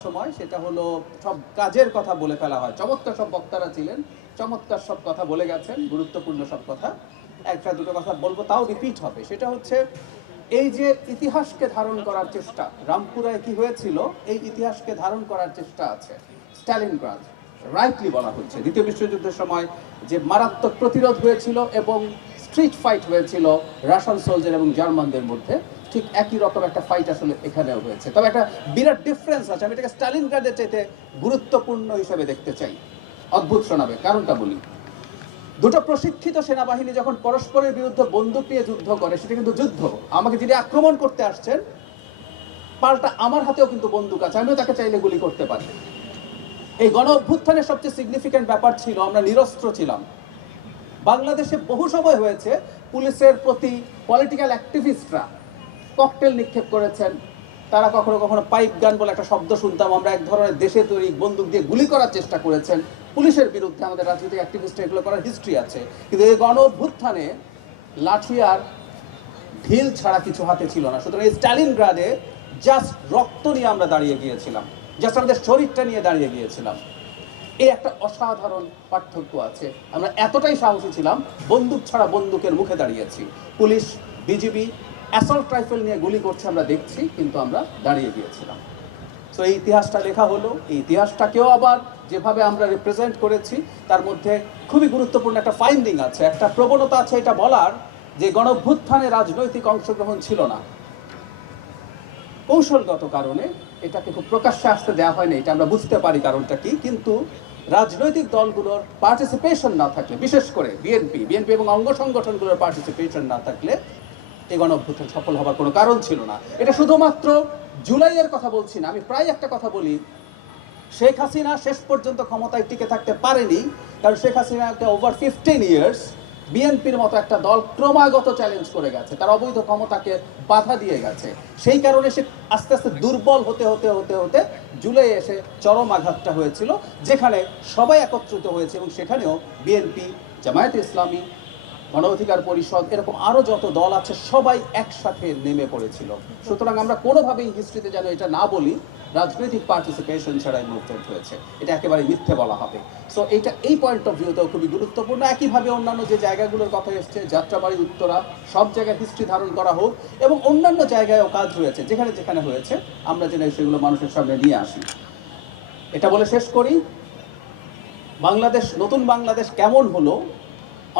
সময় সেটা হলো সব কাজের কথা বলে ফেলা হয়। চমৎকার সব বক্তারা ছিলেন, চমৎকার সব কথা বলে গেছেন, গুরুত্বপূর্ণ সব কথা। একটা দুটো কথা বলবো, তাও রিপিট হবে। সেটা হচ্ছে এই যে ইতিহাসকে ধারণ করার চেষ্টা, রামপুরায় কি হয়েছিল, এই ইতিহাসকে ধারণ করার চেষ্টা আছে। স্ট্যালিনগ্রাড রাইটলি বলা হচ্ছে দ্বিতীয় বিশ্বযুদ্ধের সময় যে মারাত্মক প্রতিরোধ হয়েছিল এবং স্ট্রিট ফাইট হয়েছিল রাশিয়ান সোলজার এবং জার্মানদের মধ্যে, ঠিক একই রকম একটা ফাইট আসলে এখানেও হয়েছে। তবে একটা বিরাট ডিফারেন্স আছে। আমি এটাকে স্টালিনগ্রাডের চাইতে গুরুত্বপূর্ণ হিসেবে দেখতে চাই। অদ্ভুত শোনাবে, কারণটা বলি। দুটো প্রশিক্ষিত সেনাবাহিনী যখন পরস্পরের বিরুদ্ধে বন্দুক নিয়ে যুদ্ধ করে, সেটা কিন্তু যুদ্ধ। আমাকে যিনি আক্রমণ করতে আসছেন, পাল্টা আমার হাতেও কিন্তু বন্দুক আছে, আমিও তাকে চাইলে গুলি করতে পারি। এই গণ অভ্যুত্থানের সবচেয়ে সিগনিফিক্যান্ট ব্যাপার ছিল আমরা নিরস্ত্র ছিলাম। বাংলাদেশে বহু সময় হয়েছে পুলিশের প্রতি পলিটিক্যাল অ্যাক্টিভিস্টরা ককটেল নিক্ষেপ করেছেন। তারা কখনো কখনো পাইপ গান বলে একটা শব্দ শুনতাম আমরা, এক ধরনের দেশে তৈরি বন্দুক দিয়ে গুলি করার চেষ্টা করেছেন পুলিশের বিরুদ্ধে। আমাদের রাজনৈতিক অ্যাক্টিভিস্ট এগুলো করার হিস্ট্রি আছে। কিন্তু এই গণ অভ্যুত্থানে লাঠি আর ঢিল ছাড়া কিছু হাতে ছিল না। সুতরাং এই স্টালিনগ্রাডে জাস্ট রক্ত নিয়ে আমরা দাঁড়িয়ে গিয়েছিলাম, জাস্ট আমাদের শরীরটা নিয়ে দাঁড়িয়ে গিয়েছিলাম। এই একটা অসাধারণ পার্থক্য আছে। আমরা এতটাই সাহসী ছিলাম, বন্দুক ছাড়া বন্দুকের মুখে দাঁড়িয়েছি। পুলিশ, বিজিবি অ্যাসল্ট রাইফেল নিয়ে গুলি করছে আমরা দেখছি, কিন্তু আমরা দাঁড়িয়ে গিয়েছিলাম। তো এই ইতিহাসটা লেখা হলো। এই ইতিহাসটাকেও আবার যেভাবে আমরা রিপ্রেজেন্ট করেছি, তার মধ্যে খুবই গুরুত্বপূর্ণ একটা ফাইন্ডিং আছে, একটা প্রবণতা আছে এটা বলার যে গণঅভ্যুত্থানে রাজনৈতিক অংশগ্রহণ ছিল না। কৌশলগত কারণে এটাকে খুব প্রকাশ্যে আসতে দেওয়া হয়নি, এটা আমরা বুঝতে পারি কারণটা কি। কিন্তু রাজনৈতিক দলগুলোর পার্টিসিপেশন না থাকলে, বিশেষ করে বিএনপি এবং অঙ্গ সংগঠনগুলোর পার্টিসিপেশন না থাকলে এই গণঅভ্যুত্থান সফল হবার কোনো কারণ ছিল না। এটা শুধুমাত্র জুলাইয়ের কথা বলছি না, আমি প্রায় একটা কথা বলি, শেখ হাসিনা শেষ পর্যন্ত ক্ষমতায় টিকে থাকতে পারেনি, কারণ শেখ হাসিনাকে ওভার 15 ইয়ার্স বিএনপির মতো একটা দল ক্রমাগত চ্যালেঞ্জ করে গেছে, তার অবৈধ ক্ষমতাকে বাধা দিয়ে গেছে। সেই কারণে সে আস্তে আস্তে দুর্বল হতে হতে হতে হতে জুলাই এসে চরম আঘাতটা হয়েছিল, যেখানে সবাই একত্রিত হয়েছে এবং সেখানেও বিএনপি, জামায়াতে ইসলামী, গণ অধিকার পরিষদ, এরকম আরও যত দল আছে সবাই একসাথে নেমে পড়েছিল। সুতরাং আমরা কোনোভাবেই হিস্ট্রিতে যেন এটা না বলি রাজনৈতিক পার্টিসিপেশন ছাড়াই মুভমেন্ট হয়েছে, এটা একেবারে মিথ্যে বলা হবে। সো এটা এই পয়েন্ট অফ ভিউতেও খুবই গুরুত্বপূর্ণ। একইভাবে অন্যান্য যে জায়গাগুলোর কথা এসছে, যাত্রাবাড়ি, উত্তরা, সব জায়গায় হিস্ট্রি ধারণ করা হোক এবং অন্যান্য জায়গায়ও কাজ হয়েছে, যেখানে যেখানে হয়েছে আমরা যেন সেগুলো মানুষের সামনে নিয়ে আসি। এটা বলে শেষ করি, বাংলাদেশ, নতুন বাংলাদেশ কেমন হলো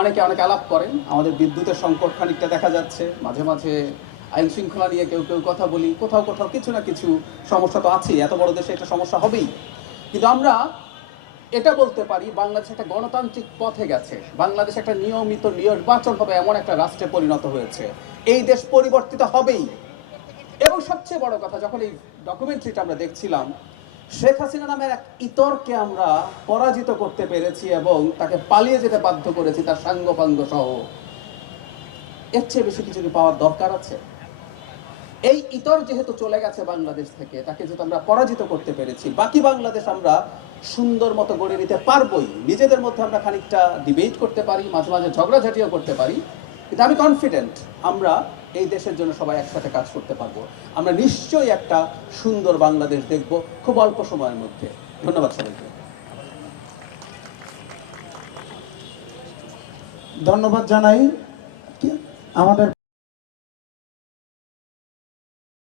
অনেকে অনেক আলাপ করেন। আমাদের বিদ্যুতের সংকট খানিকটা দেখা যাচ্ছে, মাঝে মাঝে আইন শৃঙ্খলা নিয়ে কেউ কেউ কথা বলি, কোথাও কোথাও কিছু না কিছু সমস্যা তো আছেই, এত বড় দেশে একটা সমস্যা হবেই। কিন্তু আমরা এটা বলতে পারি বাংলাদেশ একটা গণতান্ত্রিক পথে গেছে, বাংলাদেশ একটা নিয়মিত নির্বাচন হবে এমন একটা রাষ্ট্রে পরিণত হয়েছে। এই দেশ পরিবর্তিত হবেই। এবং সবচেয়ে বড় কথা, যখন এই ডকুমেন্টারিটা আমরা দেখছিলাম, শেখ হাসিনা নামের এক ইতরকে আমরা পরাজিত করতে পেরেছি এবং তাকে পালিয়ে যেতে বাধ্য করেছি তার সাঙ্গপাঙ্গ সহ। এর চেয়ে বেশি কিছু পাওয়ার দরকার আছে? এই ইতর যেহেতু চলে গেছে বাংলাদেশ থেকে, তাকে যেহেতু আমরা পরাজিত করতে পেরেছি, বাকি বাংলাদেশ আমরা সুন্দর মতো গড়ে নিতে পারবোই। নিজেদের মধ্যে আমরা খানিকটা ডিবেট করতে পারি, মাঝে মাঝে ঝগড়াঝাটিও করতে পারি, কিন্তু আমি কনফিডেন্ট আমরা এই দেশের জন্য সবাই একসাথে কাজ করতে পারবো। আমরা নিশ্চয়ই একটা সুন্দর বাংলাদেশ দেখব খুব অল্প সময়ের মধ্যে। ধন্যবাদ সবাইকে। ধন্যবাদ জানাই আমাদের